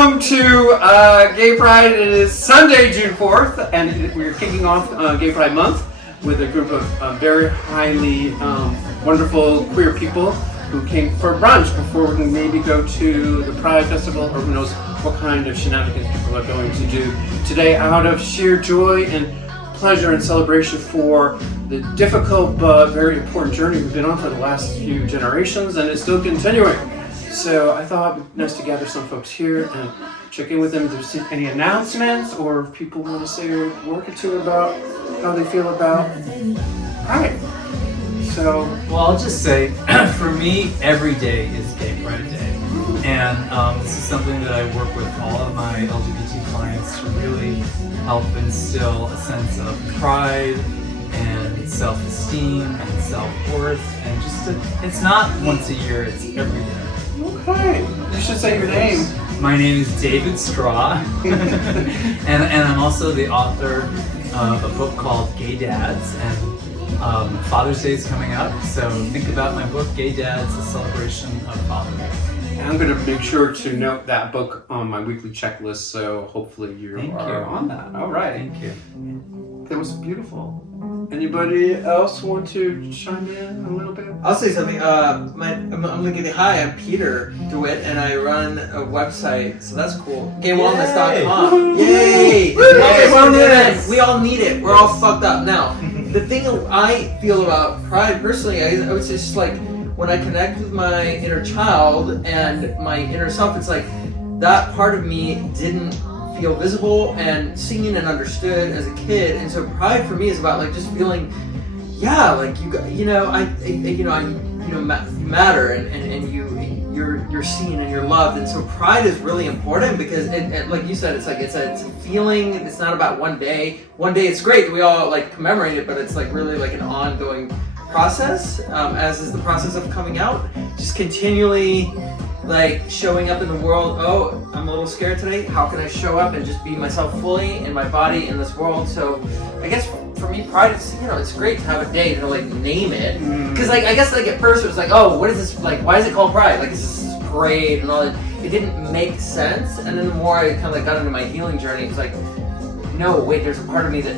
Welcome to Gay Pride. It is Sunday, June 4th, and we're kicking off Gay Pride Month with a group of very highly wonderful queer people who came for brunch before we maybe go to the Pride Festival, or who knows what kind of shenanigans people are going to do today out of sheer joy and pleasure and celebration for the difficult but very important journey we've been on for the last few generations, and it's still continuing. So I thought it'd be nice to gather some folks here and check in with them if there's any announcements or if people want to say a word or two about how they feel about Pride. So, well, I'll just say, for me, every day is Gay Pride Day. And this is something that I work with all of my LGBT clients to really help instill a sense of pride and self-esteem and self-worth. And just, it's not once a year, it's every day. okay, you should say your name. My name is David Straw, and I'm also the author of a book called Gay Dads, and Father's Day is coming up, so think about my book, Gay Dads, a celebration of fatherhood. And I'm going to make sure to note that book on my weekly checklist, so hopefully you are on that. All right. Thank you. That was beautiful. Anybody else want to chime in a little bit? I'll say something. I'm going to give hi, I'm Peter DeWitt, and I run a website, so that's cool. GayWellness.com. Yay! Wellness. We all need it. We're all fucked up. Now, the thing I feel about Pride personally, I would say it's just like when I connect with my inner child and my inner self, it's like that part of me didn't feel visible and seen and understood as a kid, and so Pride for me is about like just feeling, yeah, like you matter and you're seen and you're loved, and so Pride is really important because it like you said, it's a feeling. It's not about one day. One day it's great that we all like commemorate it, but it's like really like an ongoing process, as is the process of coming out, just continually like showing up in the world. Oh, I'm a little scared today. How can I show up and just be myself fully in my body in this world? So I guess for me, Pride is, it's great to have a day to like name it. Because like I guess like at first it was like, oh, what is this, like why is it called Pride? Like it's this parade and all that. It didn't make sense. And then the more I kind of like got into my healing journey, it's like, no, wait, there's a part of me that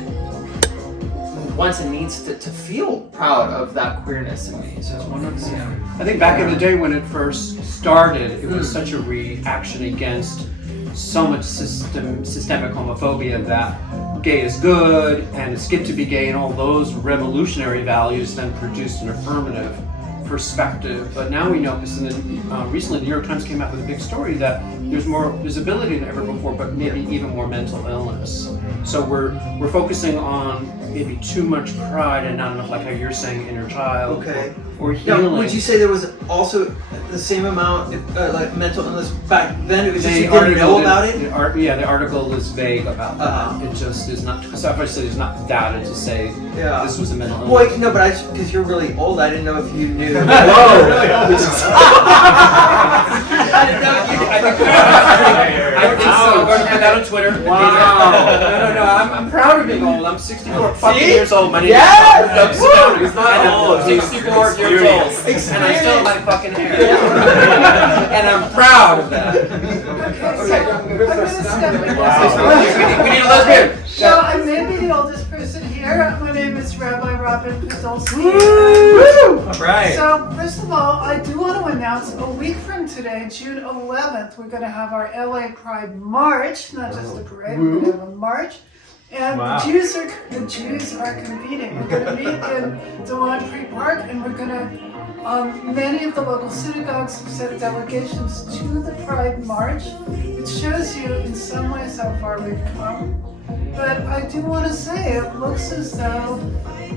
wants and needs to feel proud of that queerness in me. So it's wonderful. Yeah. I think back in the day when it first started, it was such a reaction against so much systemic homophobia that gay is good and it's good to be gay, and all those revolutionary values then produced an affirmative perspective. But now we know, because recently the New York Times came out with a big story that there's more visibility than ever before, but maybe even more mental illness. So we're focusing on maybe too much pride and not enough, like how you're saying, inner child, or healing. Now, would you say there was also the same amount like mental illness back then? It was just you didn't know about it? The article is vague about that. It just is not, because obviously there's not data to say this was a mental illness. Well, no, but because you're really old, I didn't know if you knew. Whoa! I think so. I'm going to put that on Twitter. Wow. No. I'm proud of being old. I'm 64 fucking years old. My name is He's not old. I'm 64 years old. And I still have my fucking hair. And I'm proud of that. Okay, so I'm going to step in. We need a lesbian. So I may be the oldest person here. My name is Rabbi Robin Podolsky. All right. So first of all, I do want to announce a week from today, June 11th, we're going to have our LA Pride March, not just a parade, we're going to have a march. And the Jews are convening. We're going to meet in Dewan Free Park, and we're going to, many of the local synagogues have sent delegations to the Pride March, which shows you in some ways how far we've come. But I do want to say, it looks as though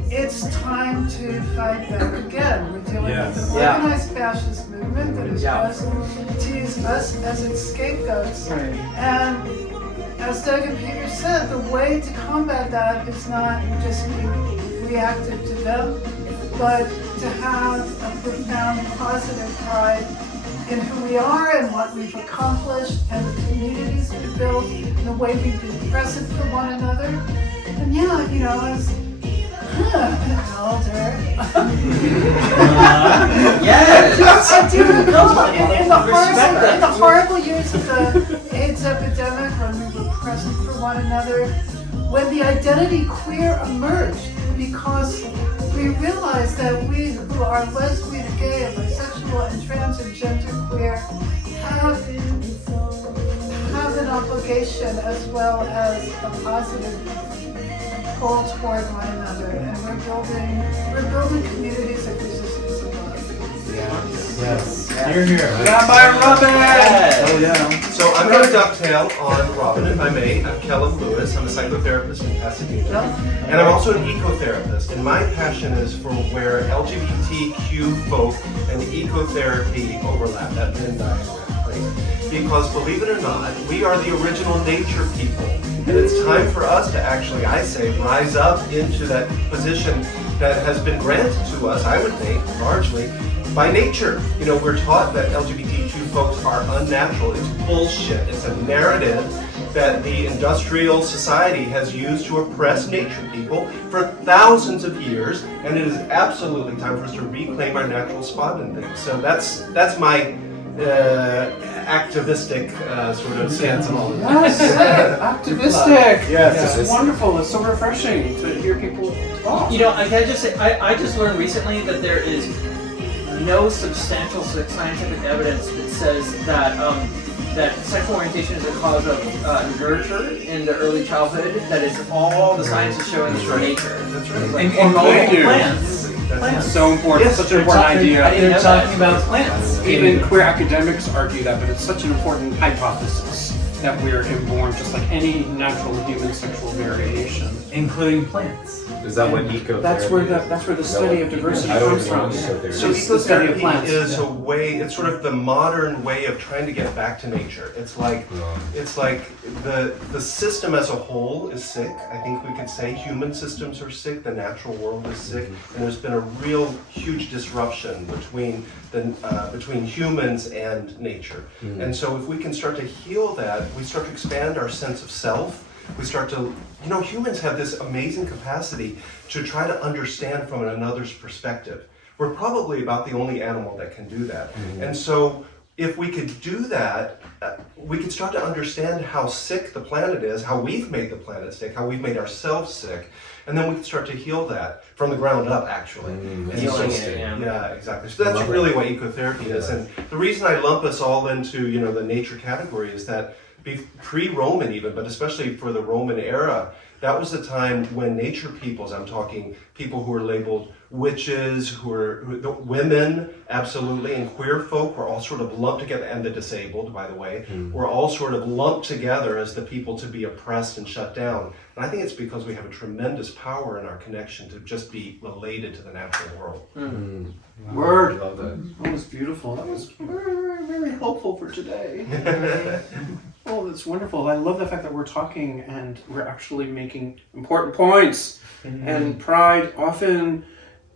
it's time to fight back again. We're dealing with an organized fascist movement that is trying to use us as its scapegoats. And as Doug and Peter said, the way to combat that is not just being reactive to them, but to have a profound positive pride in who we are and what we've accomplished and the communities we've built and the way we've been present for one another. And as Elder. Yes. I do recall in the Respect that. horrible years of the AIDS epidemic when we were present for one another, when the identity queer emerged, because we realized that we who are lesbian, gay, bisexual, and trans and genderqueer have an obligation as well as a positive pull toward one another, and we're building communities of resistance and love. Yes. You're here. Got my Robin! Oh yeah. So I'm going to dovetail on Robin, if I may. I'm Kellum Lewis. I'm a psychotherapist in Pasadena. And I'm also an ecotherapist. And my passion is for where LGBTQ folk and ecotherapy overlap, that Venn diagram, right? Because believe it or not, we are the original nature people. And it's time for us to actually, I say, rise up into that position that has been granted to us, I would think, largely, by nature. You know, we're taught that LGBTQ folks are unnatural. It's bullshit. It's a narrative that the industrial society has used to oppress nature people for thousands of years, and it is absolutely time for us to reclaim our natural spot in things. So that's my activistic sort of stance on all of this. Yes, activistic. Yes. It's wonderful. It's so refreshing to hear people talk. You know, I can just say, I just learned recently that there is no substantial scientific evidence that says that that sexual orientation is a cause of nurture in the early childhood. That is all the science is showing is from nature. That's right. And Thank you. plants. It's so important. Yes, Such an important idea. They're talking about plants. Even queer academics argue that, but it's such an important hypothesis that we're inborn just like any natural human sexual variation. Including plants. Is that what ecotherapy That's where the is? study of diversity I don't comes even know from. what ecotherapy So is. It's the study of ecotherapy plants. is a way, it's sort of the modern way of trying to get back to nature. It's like the system as a whole is sick. I think we could say human systems are sick, the natural world is sick, and there's been a real huge disruption between humans and nature. And so if we can start to heal that, we start to expand our sense of self. We start to, you know, humans have this amazing capacity to try to understand from another's perspective. We're probably about the only animal that can do that. And so if we could do that, we could start to understand how sick the planet is, how we've made the planet sick, how we've made ourselves sick, and then we can start to heal that from the ground up, actually. And Healing so- it, yeah. yeah, exactly. So that's really what ecotherapy is. And the reason I lump us all into, you know, the nature category is that pre-Roman even, but especially for the Roman era, that was the time when nature peoples, I'm talking people who were labeled witches, the women, absolutely, and queer folk were all sort of lumped together, and the disabled, by the way, were all sort of lumped together as the people to be oppressed and shut down. And I think it's because we have a tremendous power in our connection to just be related to the natural world. Word. I love that. That was beautiful. That was very, very, very helpful for today. Oh, that's wonderful. I love the fact that we're talking and we're actually making important points. And pride often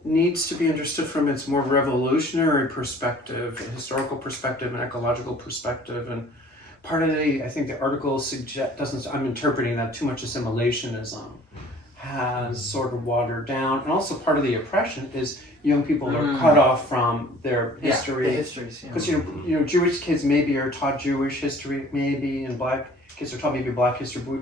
needs to be understood from its more revolutionary perspective, a historical perspective, an ecological perspective. And part of I think the article I'm interpreting that too much assimilationism has sort of watered down. And also part of the oppression is young people are cut off from their history. Yeah, the histories, yeah. Because you know, Jewish kids maybe are taught Jewish history, maybe, and black kids are taught maybe black history. But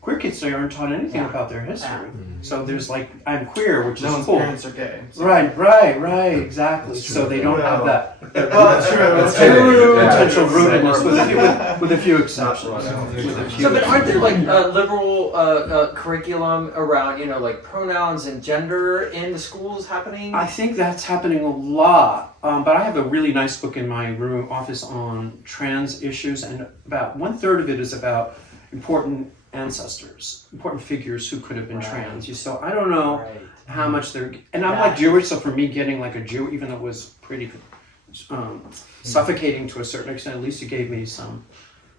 queer kids aren't taught anything about their history. So there's like, I'm queer, which is cool. parents are gay. Right, exactly. So they don't have that. Well, That's true. true. Yeah. Potential rootedness with a few exceptions. With a few So, but aren't there like exceptions. liberal curriculum around, you know, like pronouns and gender in the schools happening? I think that's happening a lot, but I have a really nice book in my office on trans issues, and about 1/3 of it is about important ancestors, important figures who could have been trans. So I don't know how much they're, and I'm like Jewish, so for me getting like a Jew, even though it was pretty suffocating to a certain extent, at least it gave me some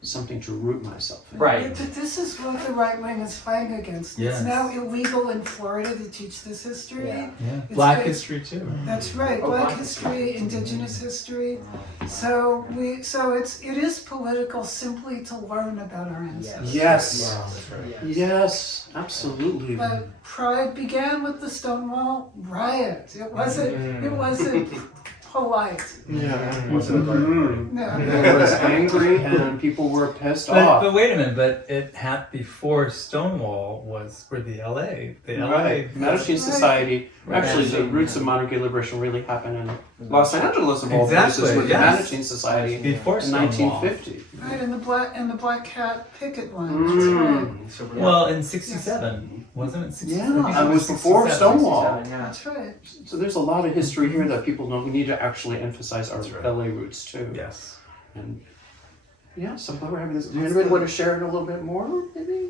something to root myself in. Right. But this is what the right wing is fighting against. Yes. It's now illegal in Florida to teach this history. Yeah. Yeah. It's Black based- history too. That's right, Oh, Black Black history, Indigenous history. So it is political simply to learn about our ancestors. Yes. That's right. Yes, absolutely. But Pride began with the Stonewall riot. It wasn't polite. Yeah. Wasn't it? No. It was angry and people were pissed off. But wait a minute, but it happened before Stonewall were the LA. The LA. Right. Mattachine Society. Right. Actually, the roots of modern gay liberation really happened in Los Angeles, of all places, Exactly, with yes. the Mattachine Society Before in Stonewall. 1950. Right, and the Black Cat picket line. That's right. So Well, in '67, wasn't it? 67? Yeah, it was before 67. Stonewall. Yeah. That's right. So there's a lot of history here that people don't. We need to actually emphasize our That's right. LA roots too. Yes. And yeah, so glad we're having this. Does anybody want to share it a little bit more? Maybe.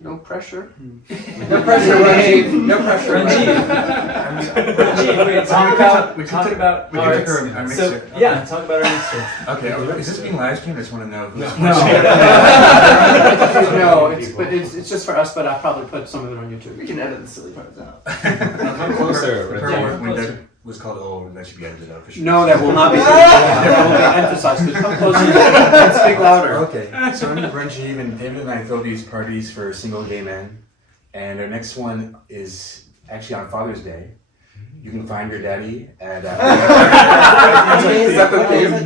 No pressure. No pressure, Rajiv. No pressure, Rajiv, wait, talk about we can take our our so, mixture. yeah, talk about our mixture. Okay, is this being live streamed? I just want to know. Who's No, it's just for us, but I'll probably put some of it on YouTube. We can edit the silly parts out. Come closer, Remember Rajiv. when that was called "Oh," that should be edited out for sure. No, that will not be. That will be emphasized. But come closer and speak louder. Okay, so I'm Rajiv, and David and I throw these parties for single gay men, and our next one is actually on Father's Day. You can find your daddy at.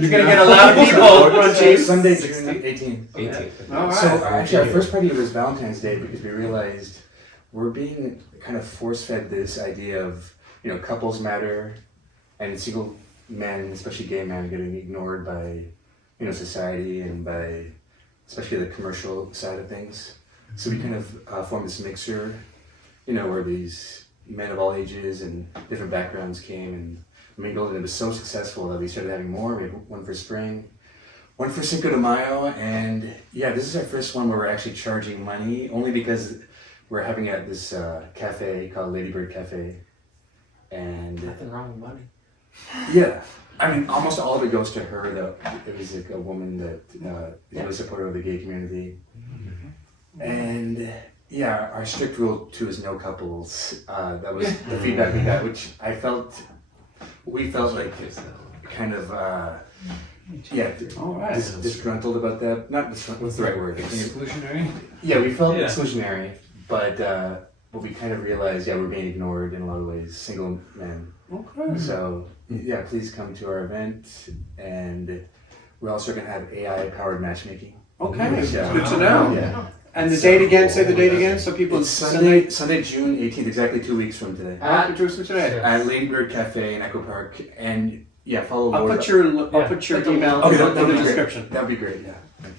You're gonna get a lot of people. Rajiv. Sunday, June 18th. All right. So actually, our first party was Valentine's Day because we realized we're being kind of force-fed this idea of couples matter, and single men, especially gay men, getting ignored by society and by especially the commercial side of things. So we kind of formed this mixer, where these men of all ages and different backgrounds came and mingled, and it was so successful that we started having more. We had one for spring, one for Cinco de Mayo, and yeah, this is our first one where we're actually charging money, only because we're having it at this cafe called Ladybird Cafe, and Nothing wrong with money. yeah, I mean, almost all of it goes to her, though. It was like a woman that is really supportive of the gay community, and yeah, our strict rule too is no couples. That was the feedback we got, which we felt like kind of All right. disgruntled about that. Not disgruntled. What's the right word? Exclusionary. Yeah, we felt Yeah. exclusionary, but we kind of realized, we're being ignored in a lot of ways, single men. Okay. So yeah, please come to our event, and we're also going to have AI-powered matchmaking. Okay. Which, Good to know. Yeah. And the date again? Say the date again, so people. It's Sunday, June 18th, exactly 2 weeks from today. At Jerusalem today. At Ladybird Cafe in Echo Park, and follow. I'll put your email Okay, in that'd the be great. description. That'd be great. Yeah.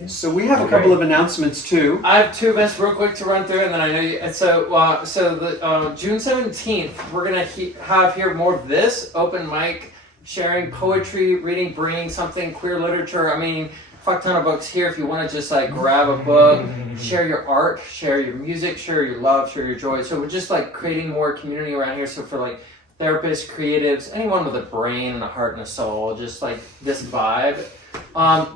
So we have a couple of announcements too. I have two events real quick to run through, and then I know you. And so the June 17th, we're gonna have here more of this open mic, sharing poetry, reading, bringing something queer literature. I mean, fuck ton of books here if you want to just like grab a book, share your art, share your music, share your love, share your joy. So we're just like creating more community around here. So for like therapists, creatives, anyone with a brain and a heart and a soul, just like this vibe.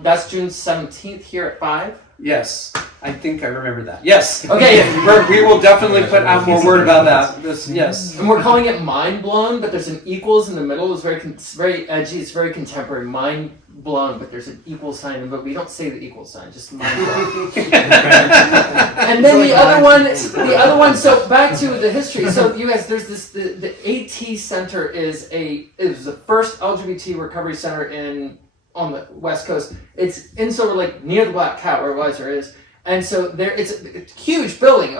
That's June 17th here at 5. Yes, I think I remember that. Yes. Okay. We will definitely put out more word about that. Yes. And we're calling it Mind Blown, but there's an equals in the middle. It's very edgy. It's very contemporary. Mind Blown, but there's an equal sign, but we don't say the equal sign, just Mind Blown. And then the other one. So back to the history. So you guys, there's this. The AT Center is the first LGBT recovery center on the West Coast. It's in Silver Lake near the Black Cat where Weiser is. And so it's a huge building.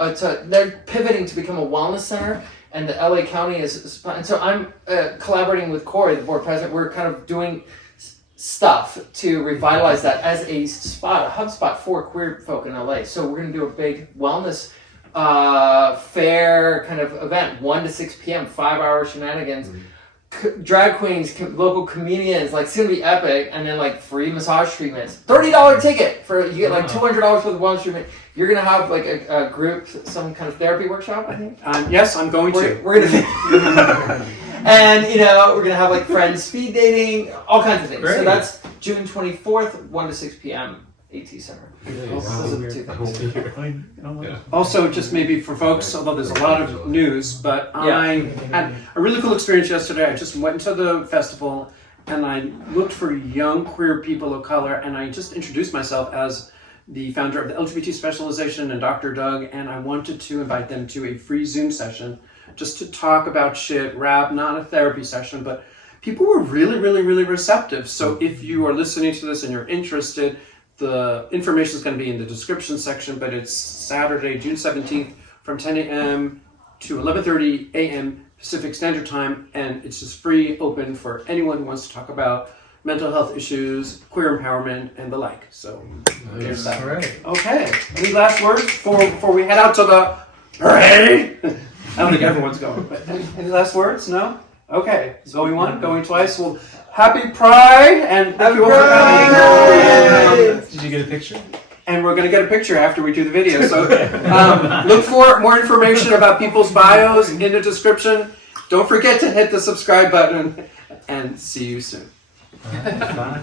They're pivoting to become a wellness center, and the LA County is. And so I'm collaborating with Corey, the board president. We're kind of doing stuff to revitalize that as a hub spot for queer folk in LA. So we're going to do a big wellness fair kind of event, 1 to 6 p.m., 5-hour shenanigans. Drag queens, local comedians, like it's gonna be epic, and then like free massage treatments. $30 ticket you get like $200 for the wellness treatment. You're gonna have like a group, some kind of therapy workshop, I think. Yes, I'm going to. We're gonna, and we're gonna have like friends speed dating, all kinds of things. Great. So that's June 24th, 1 to 6 p.m. AT Center. Wow. Those are the two things. Also, just maybe for folks, although there's a lot of news, but I had a really cool experience yesterday. I just went to the festival and I looked for young queer people of color, and I just introduced myself as the founder of the LGBT specialization and Dr. Doug, and I wanted to invite them to a free Zoom session just to talk about shit, rap, not a therapy session, but people were really, really, really receptive. So if you are listening to this and you're interested, the information is going to be in the description section, but it's Saturday, June 17th from 10 a.m. to 11:30 a.m. Pacific Standard Time, and it's just free, open for anyone who wants to talk about mental health issues, queer empowerment, and the like. So there's that. Right. Okay. Any last words before we head out to the parade? I don't think everyone's going, but any last words? No? Okay. Going once, going twice. Well, happy Pride, and thank you all for coming. Did you get a picture? And we're going to get a picture after we do the video. So look for more information about people's bios in the description. Don't forget to hit the subscribe button, and see you soon. Bye.